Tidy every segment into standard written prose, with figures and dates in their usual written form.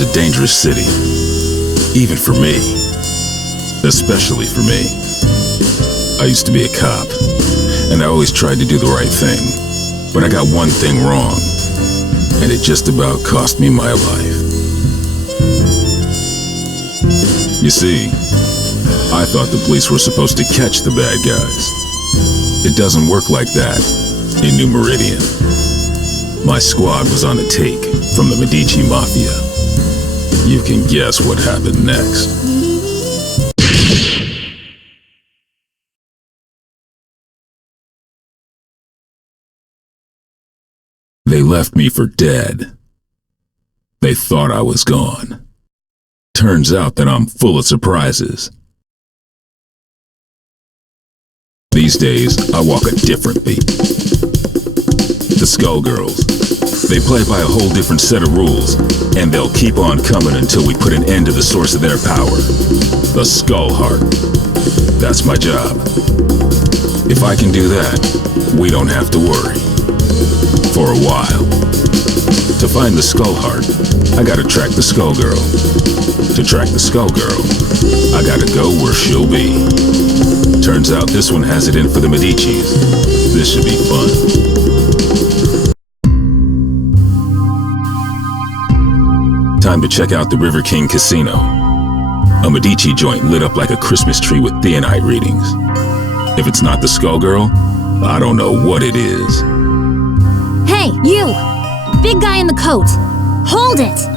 Hollywood's a dangerous city. Even for me. Especially for me. I used to be a cop, and I always tried to do the right thing. But I got one thing wrong, and it just about cost me my life. You see, I thought the police were supposed to catch the bad guys. It doesn't work like that in New Meridian. My squad was on the take from the Medici Mafia. You can guess what happened next. They left me for dead. They thought I was gone. Turns out that I'm full of surprises. These days, I walk a different beat. The Skullgirls. They play by a whole different set of rules, and they'll keep on coming until we put an end to the source of their power. The Skull Heart. That's my job. If I can do that, we don't have to worry. For a while. To find the Skull Heart, I gotta track the Skullgirl. To track the Skullgirl, I gotta go where she'll be. Turns out this one has it in for the Medicis. This should be fun. Time to check out the River King Casino. A Medici joint lit up like a Christmas tree with theonite readings. If it's not the Skullgirl, I don't know what it is. Hey, you! Big guy in the coat! Hold it!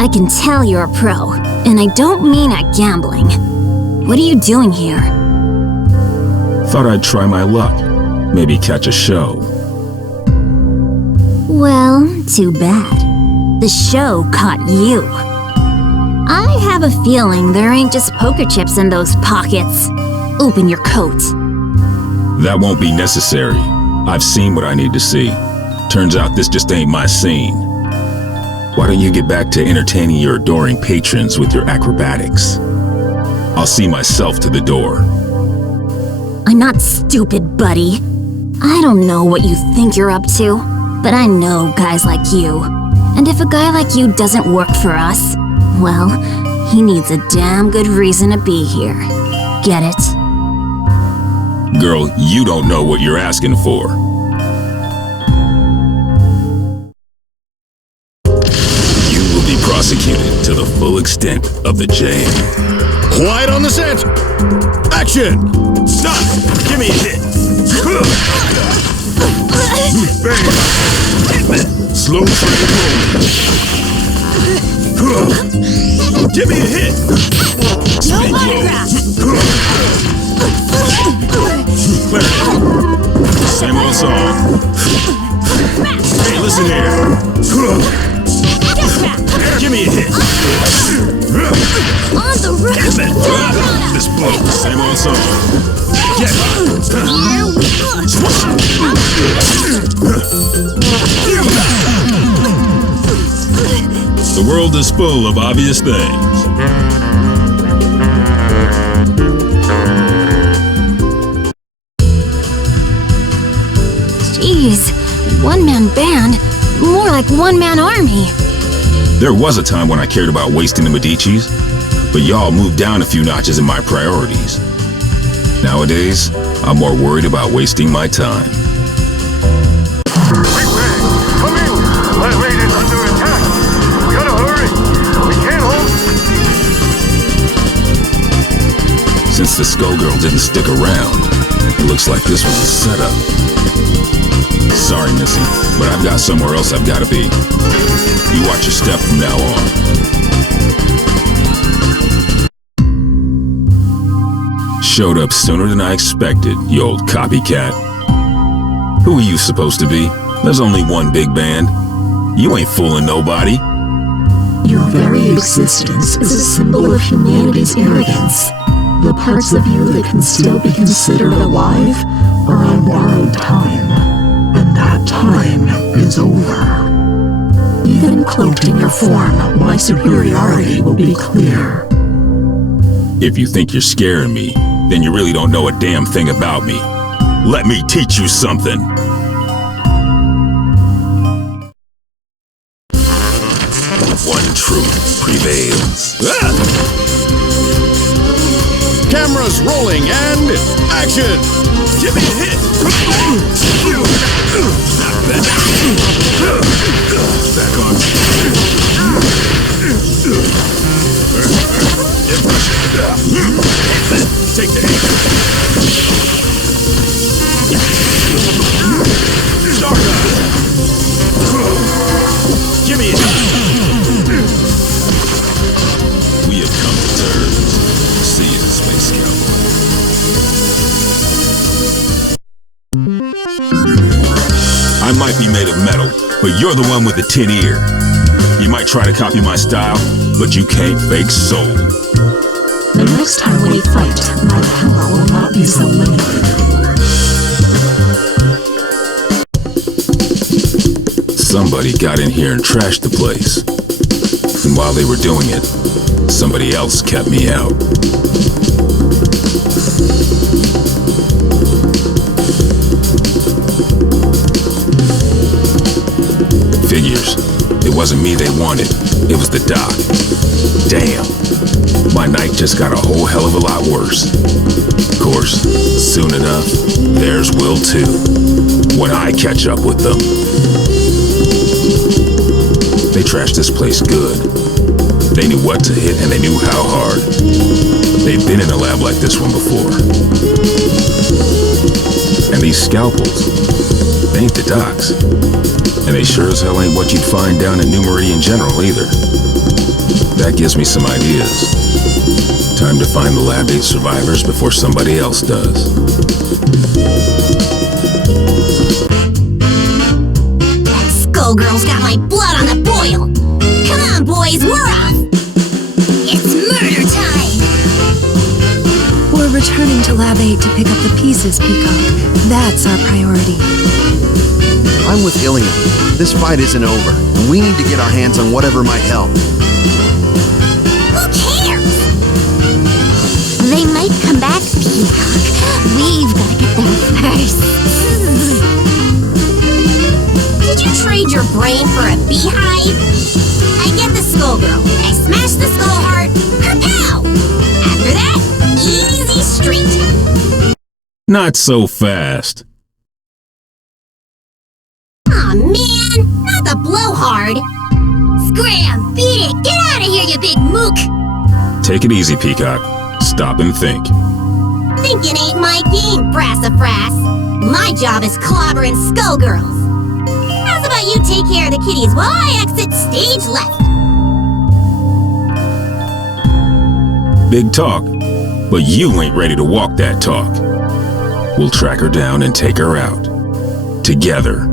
I can tell you're a pro, and I don't mean at gambling. What are you doing here? Thought I'd try my luck. Maybe catch a show. Well, too bad. The show caught you. I have a feeling there ain't just poker chips in those pockets. Open your coat. That won't be necessary. I've seen what I need to see. Turns out this just ain't my scene. Why don't you get back to entertaining your adoring patrons with your acrobatics? I'll see myself to the door. I'm not stupid, buddy. I don't know what you think you're up to, but I know guys like you. And if a guy like you doesn't work for us, well, he needs a damn good reason to be here. Get it? Girl, you don't know what you're asking for. Prosecuted to the full extent of the jam. Quiet on the set! Action! Stop! Give me a hit! Bang! Slow train rolling. Give me a hit! No autograph! Same old song. Hey, listen here. Give me a hit. On the roof! Damn it! This bloke, same old song. Get The world is full of obvious things. Jeez, one-man band? More like one-man army. There was a time when I cared about wasting the Medicis, but y'all moved down a few notches in my priorities. Nowadays, I'm more worried about wasting my time. Come in! That raid is under attack! We gotta hurry! We can't hold... Since the Skullgirl didn't stick around, it looks like this was a setup. Sorry, Missy, but I've got somewhere else I've gotta be. You watch your step from now on. Showed up sooner than I expected, you old copycat. Who are you supposed to be? There's only one big band. You ain't fooling nobody. Your very existence is a symbol of humanity's arrogance. The parts of you that can still be considered alive are on borrowed time. And that time is over. Even cloaked in your form, my superiority will be clear. If you think you're scaring me, then you really don't know a damn thing about me. Let me teach you something. one truth prevails. Cameras rolling and action! Give me a hit! Back on. Take the hit. Give me a hit. We have come to terms. See you, Space Cowboy. I might be made of metal, but you're the one with the tin ear. You might try to copy my style, but you can't fake soul. The next time we fight, my power will not be so limited. Somebody got in here and trashed the place. And while they were doing it, somebody else kept me out. Figures. It wasn't me they wanted. It was the doc. Damn. My night just got a whole hell of a lot worse. Of course, soon enough, theirs will too. When I catch up with them. They trashed this place good. They knew what to hit and they knew how hard. They've been in a lab like this one before. And these scalpels, they ain't the docs. And they sure as hell ain't what you'd find down in New Meridian General either. That gives me some ideas. Time to find the Lab 8 survivors before somebody else does. That Skullgirls got my blood on the boil! Come on, boys, we're off! It's murder time! We're returning to Lab 8 to pick up the pieces, Peacock. That's our priority. I'm with Ilium. This fight isn't over, and we need to get our hands on whatever might help. Who cares? They might come back, Peacock. We've got to get them first. Did you trade your brain for a beehive? I get the Skullgirl. I smash the skull heart. Kapow! After that, easy street. Not so fast. Aw, man! Not the blowhard! Scram! Beat it! Get out of here, you big mook! Take it easy, Peacock. Stop and think. Thinking ain't my game, Brassafrass. My job is clobbering Skullgirls. How's about you take care of the kitties while I exit stage left? Big talk, but you ain't ready to walk that talk. We'll track her down and take her out. Together.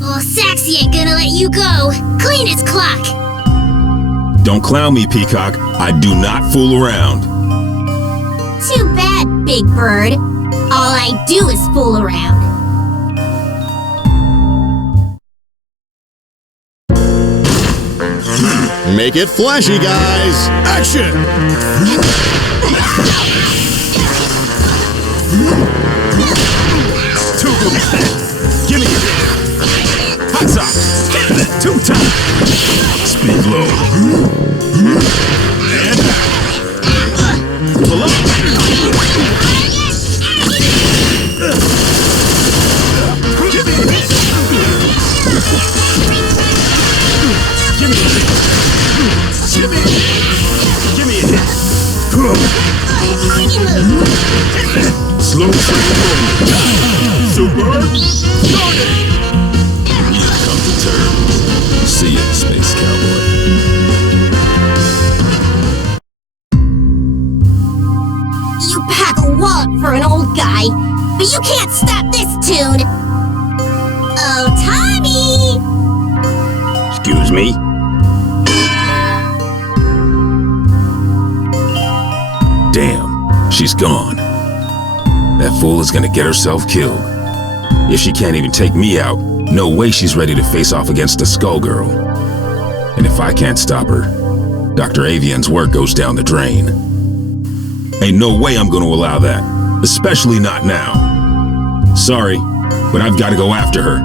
Oh, Saxy ain't gonna let you go. Clean his clock. Don't clown me, Peacock. I do not fool around. Too bad, Big Bird. All I do is fool around. Make it flashy, guys! Action! Too good. Give me a hit. Hot top. Too tight. Speed low. And pull up. Give me a hit. Give me a hit. Give me a hit. Give me a hit. Slow train rolling. Super started. We have come to terms. See ya, Space Cowboy. You pack a wallop for an old guy, but you can't stop this tune. Oh, Tommy! Excuse me? Damn, she's gone. That fool is gonna get herself killed. If she can't even take me out, no way she's ready to face off against a Skullgirl. And if I can't stop her, Dr. Avian's work goes down the drain. Ain't no way I'm gonna allow that, especially not now. Sorry, but I've gotta go after her.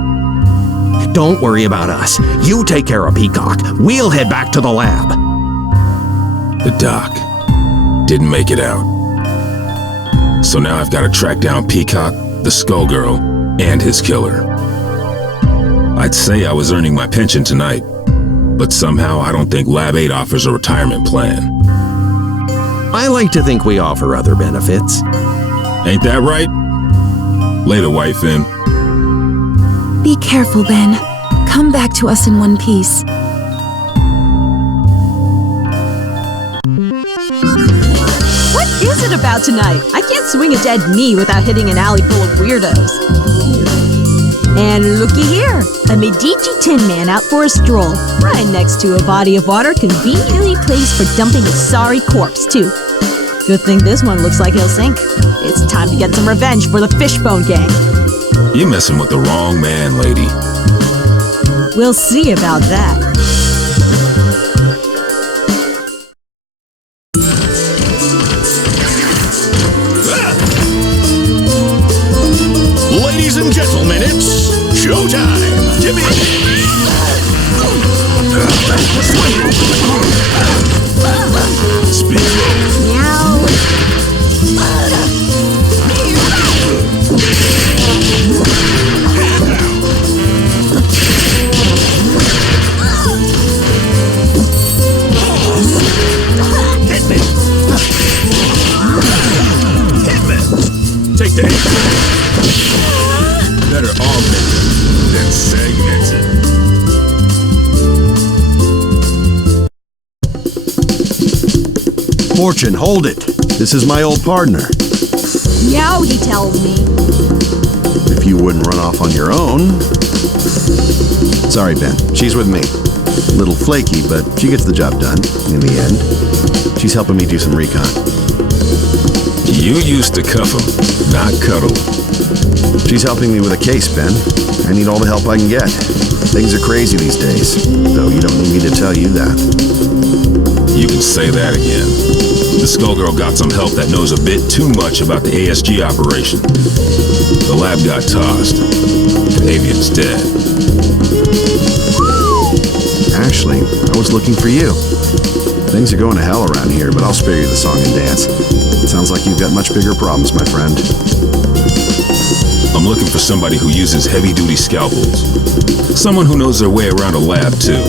Don't worry about us. You take care of Peacock. We'll head back to the lab. The doc didn't make it out. So now I've got to track down Peacock, the Skullgirl, and his killer. I'd say I was earning my pension tonight, but somehow I don't think Lab 8 offers a retirement plan. I like to think we offer other benefits. Ain't that right? Later, Whitefin. Be careful, Ben. Come back to us in one piece. What is it about tonight? I can't swing a dead knee without hitting an alley full of weirdos. And looky here, a Medici Tin Man out for a stroll, right next to a body of water conveniently placed for dumping a sorry corpse, too. Good thing this one looks like he'll sink. It's time to get some revenge for the Fishbone Gang. You're messing with the wrong man, lady. We'll see about that. Ladies and gentlemen, it's showtime! Give me Speed. Hit me! Take the hit. Better augmented than segmented. Fortune, hold it. This is my old partner. Meow, he tells me. If you wouldn't run off on your own. Sorry, Ben. She's with me. A little flaky, but she gets the job done in the end. She's helping me do some recon. You used to cuff him, not cuddle. She's helping me with a case, Ben. I need all the help I can get. Things are crazy these days, though you don't need me to tell you that. You can say that again. The Skullgirl got some help that knows a bit too much about the ASG operation. The lab got tossed. Avian's dead. Actually, I was looking for you. Things are going to hell around here, but I'll spare you the song and dance. It sounds like you've got much bigger problems, my friend. I'm looking for somebody who uses heavy-duty scalpels. Someone who knows their way around a lab, too.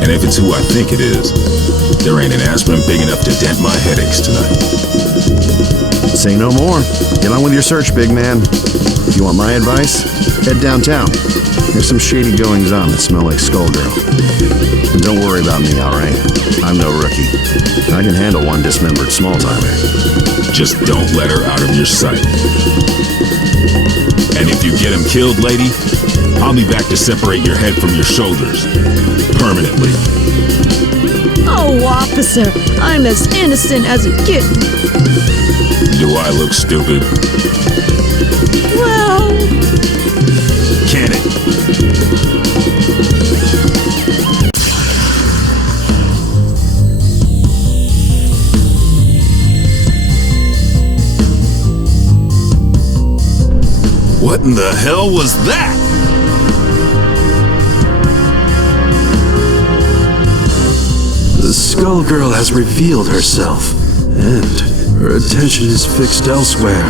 And if it's who I think it is, there ain't an aspirin big enough to dent my headaches tonight. Say no more. Get on with your search, big man. If you want my advice, head downtown. There's some shady goings-on that smell like Skullgirl. And don't worry about me, all right? I'm no rookie. I can handle one dismembered small-timer. Just don't let her out of your sight. And if you get him killed, lady, I'll be back to separate your head from your shoulders. Permanently. Oh, officer, I'm as innocent as a kitten. Do I look stupid? Well... Can it? What in the hell was that? The Skullgirl has revealed herself, and her attention is fixed elsewhere.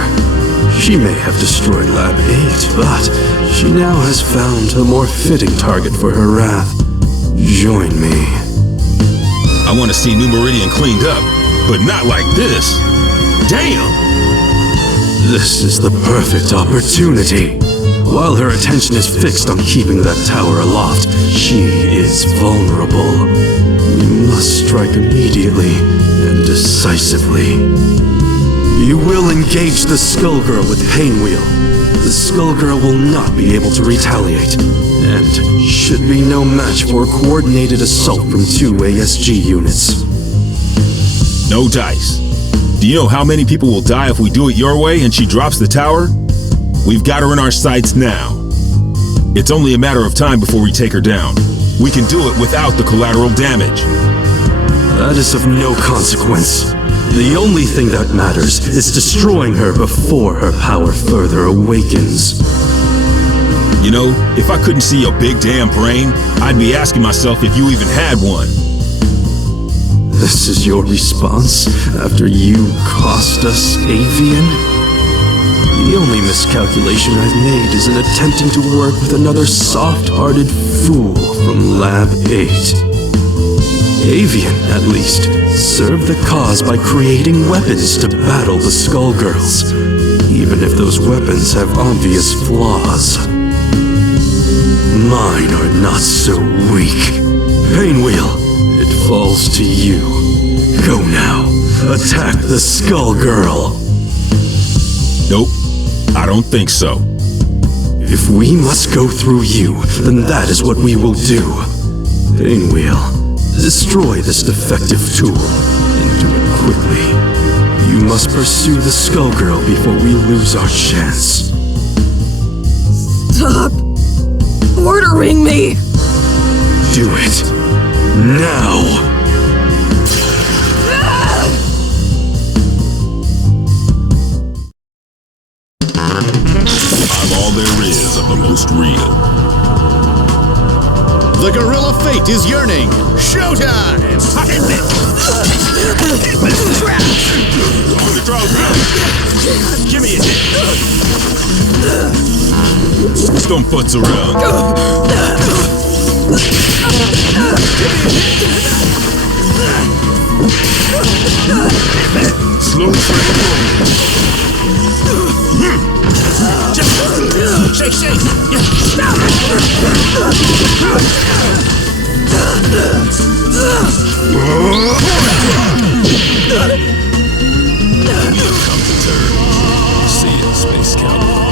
She may have destroyed Lab 8, but she now has found a more fitting target for her wrath. Join me. I want to see New Meridian cleaned up, but not like this. Damn! This is the perfect opportunity. While her attention is fixed on keeping that tower aloft, she is vulnerable. We must strike immediately and decisively. You will engage the Skullgirl with Painwheel. The Skullgirl will not be able to retaliate, and should be no match for a coordinated assault from 2 ASG units. No dice. Do you know how many people will die if we do it your way and she drops the tower? We've got her in our sights now. It's only a matter of time before we take her down. We can do it without the collateral damage. That is of no consequence. The only thing that matters is destroying her before her power further awakens. You know, if I couldn't see your big damn brain, I'd be asking myself if you even had one. This is your response after you cost us Avian? The only miscalculation I've made is in attempting to work with another soft-hearted fool from Lab 8. Avian, at least, served the cause by creating weapons to battle the Skullgirls, even if those weapons have obvious flaws. Mine are not so weak. Painwheel, it falls to you. Go now. Attack the Skullgirl. Nope, I don't think so. If we must go through you, then that is what we will do. Painwheel, destroy this defective tool, and do it quickly. You must pursue the Skullgirl before we lose our chance. Stop ordering me! Do it. Now! I'm all there is of the most real. The gorilla fate is yearning. Showtime! Give me a hit. Don't putz around. Slow frame. Shake, shake. Stop. Come to turn. See ya, Space Cowboy.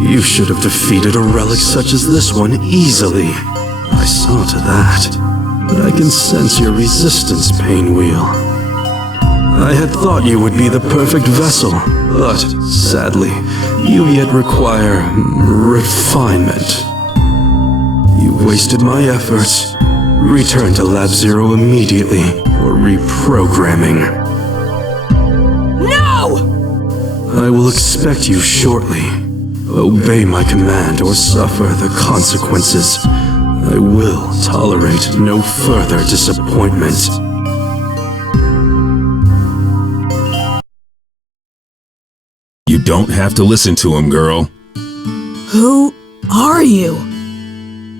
You should have defeated a relic such as this one easily. I saw to that. But I can sense your resistance, Painwheel. I had thought you would be the perfect vessel, but sadly, you yet require refinement. You wasted my efforts. Return to Lab Zero immediately for reprogramming. No! I will expect you shortly. Obey my command or suffer the consequences. I will tolerate no further disappointment. You don't have to listen to him, girl. Who are you?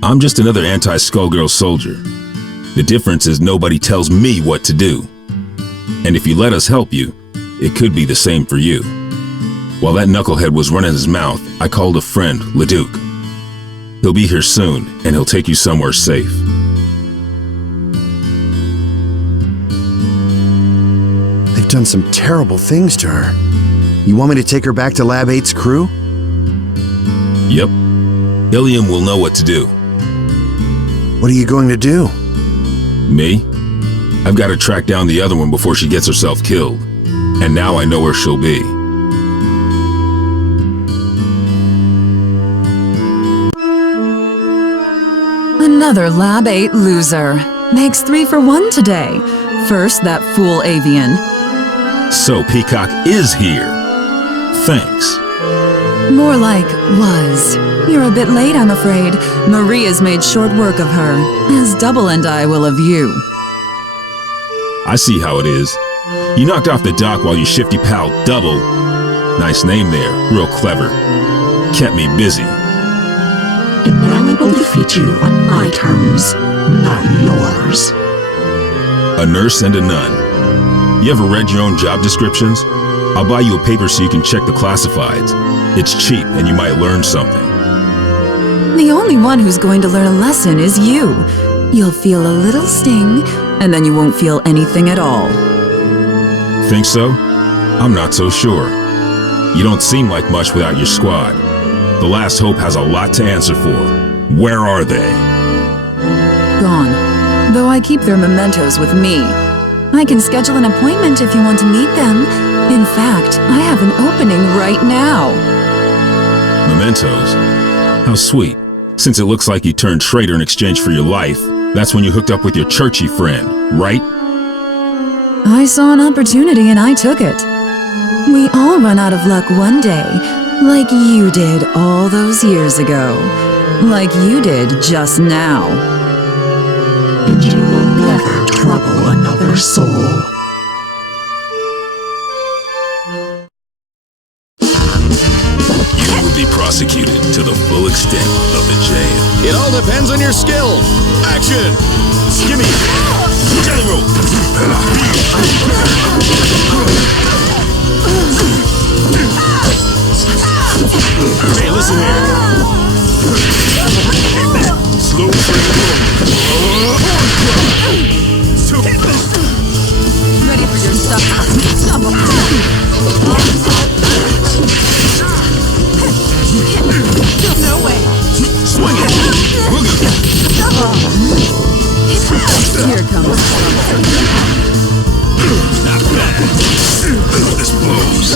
I'm just another anti-Skullgirl soldier. The difference is nobody tells me what to do. And if you let us help you, it could be the same for you. While that knucklehead was running his mouth, I called a friend, Leduc. He'll be here soon, and he'll take you somewhere safe. They've done some terrible things to her. You want me to take her back to Lab 8's crew? Yep. Ilium will know what to do. What are you going to do? Me? I've got to track down the other one before she gets herself killed. And now I know where she'll be. Another Lab 8 loser. Makes 3 for 1 today. First, that fool Avian. So Peacock is here. Thanks. More like was. You're a bit late, I'm afraid. Maria's made short work of her, as Double and I will of you. I see how it is. You knocked off the dock while your shifty pal Double, nice name there, real clever, kept me busy. And now I will defeat you on my terms, not yours. A nurse and a nun. You ever read your own job descriptions? I'll buy you a paper so you can check the classifieds. It's cheap and you might learn something. The only one who's going to learn a lesson is you. You'll feel a little sting, and then you won't feel anything at all. Think so? I'm not so sure. You don't seem like much without your squad. The Last Hope has a lot to answer for. Where are they? Gone. Though I keep their mementos with me. I can schedule an appointment if you want to meet them. In fact, I have an opening right now. Mementos? How sweet. Since it looks like you turned traitor in exchange for your life, that's when you hooked up with your churchy friend, right? I saw an opportunity and I took it. We all run out of luck one day, like you did all those years ago. Like you did just now. And you will never trouble another soul. You will be prosecuted to the full extent of the jail. It all depends on your skill. Action! Give me jelly roll. Hey, listen here. Slow frame roll. Ready for your stuff. No way. Swing it. Boogie. Here comes Not bad. This blows.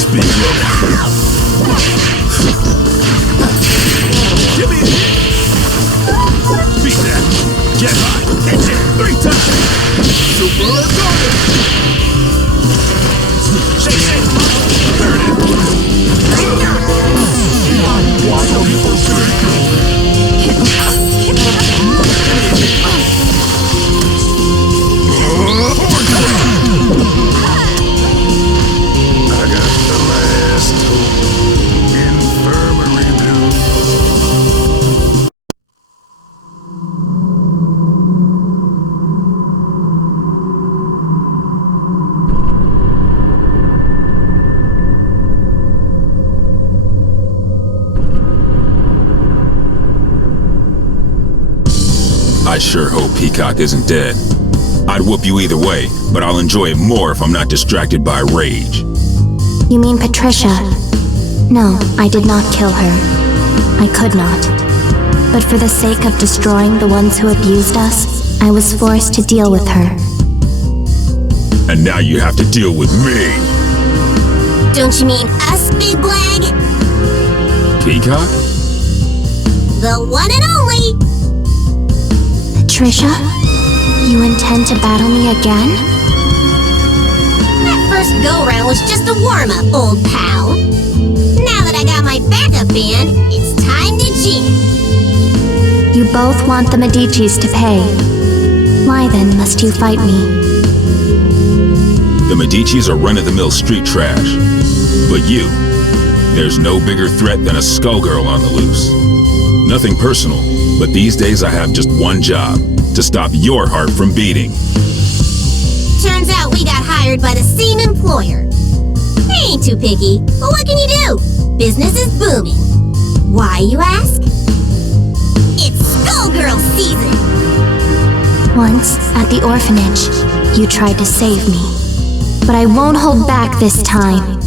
Speed low. Give me a hit. Beat that. Get high. Hit it 3 times. Super target. Shake, shake. Turn it. I got the last infirmary blue. I sure hope Peacock isn't dead. I'd whoop you either way, but I'll enjoy it more if I'm not distracted by rage. You mean Patricia? No, I did not kill her. I could not. But for the sake of destroying the ones who abused us, I was forced to deal with her. And now you have to deal with me. Don't you mean us, Big Blag? Peacock? The one and only! Patricia? You intend to battle me again? That first go-round was just a warm-up, old pal. Now that I got my backup band, it's time to jam. You both want the Medicis to pay. Why then must you fight me? The Medicis are run-of-the-mill street trash. But you, there's no bigger threat than a Skullgirl on the loose. Nothing personal, but these days I have just one job. To stop your heart from beating. Turns out we got hired by the same employer. They ain't too picky, but what can you do? Business is booming. Why, you ask? It's Skullgirl season! Once, at the orphanage, you tried to save me. But I won't hold back this time.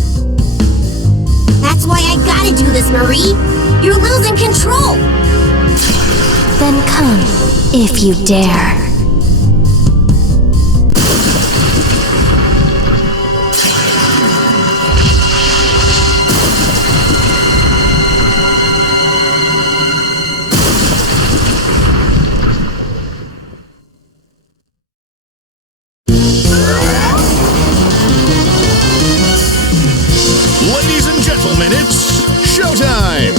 That's why I gotta do this, Marie. You're losing control. Then come, if you dare. Ladies and gentlemen, it's showtime!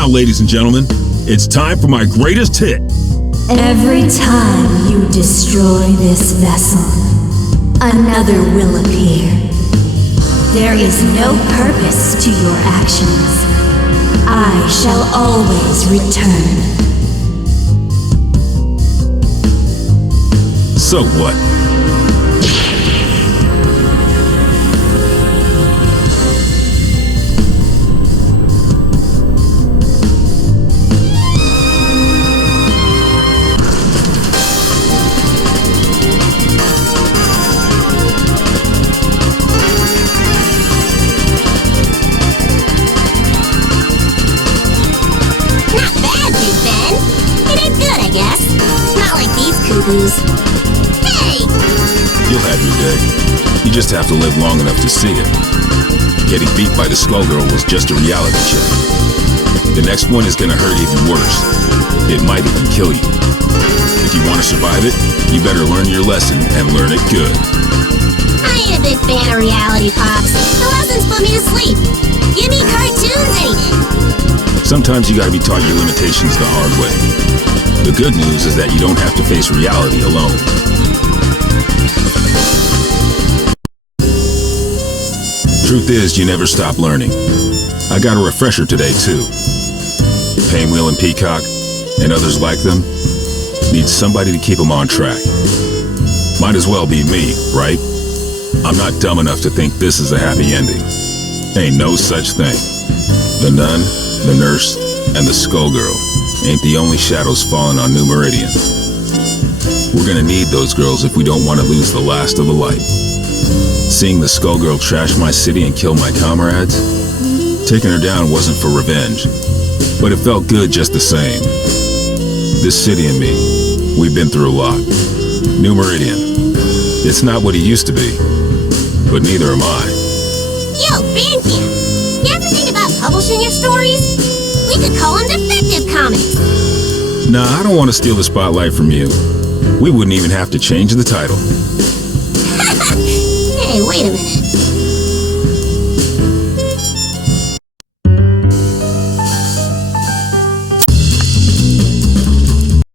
now, ladies and gentlemen, it's time for my greatest hit. Every time you destroy this vessel, another will appear. There is no purpose to your actions. I shall always return. So what? Hey! You'll have your day. You just have to live long enough to see it. Getting beat by the Skullgirl was just a reality check. The next one is gonna hurt even worse. It might even kill you. If you want to survive it, you better learn your lesson and learn it good. I ain't a big fan of reality, Pops. The lessons put me to sleep. Give me cartoons any day. Sometimes you gotta be taught your limitations the hard way. The good news is that you don't have to face reality alone. Truth is, you never stop learning. I got a refresher today, too. Painwheel and Peacock, and others like them, need somebody to keep them on track. Might as well be me, right? I'm not dumb enough to think this is a happy ending. Ain't no such thing. The nun, the nurse, and the Skullgirl ain't the only shadows falling on New Meridian. We're gonna need those girls if we don't want to lose the last of the light. Seeing the Skullgirl trash my city and kill my comrades? Taking her down wasn't for revenge, but it felt good just the same. This city and me, we've been through a lot. New Meridian, it's not what it used to be, but neither am I. Yo, Bandcamp, you ever think about publishing your stories? We could call them Defective Comics. Nah, I don't want to steal the spotlight from you. We wouldn't even have to change the title. Hey, wait a minute.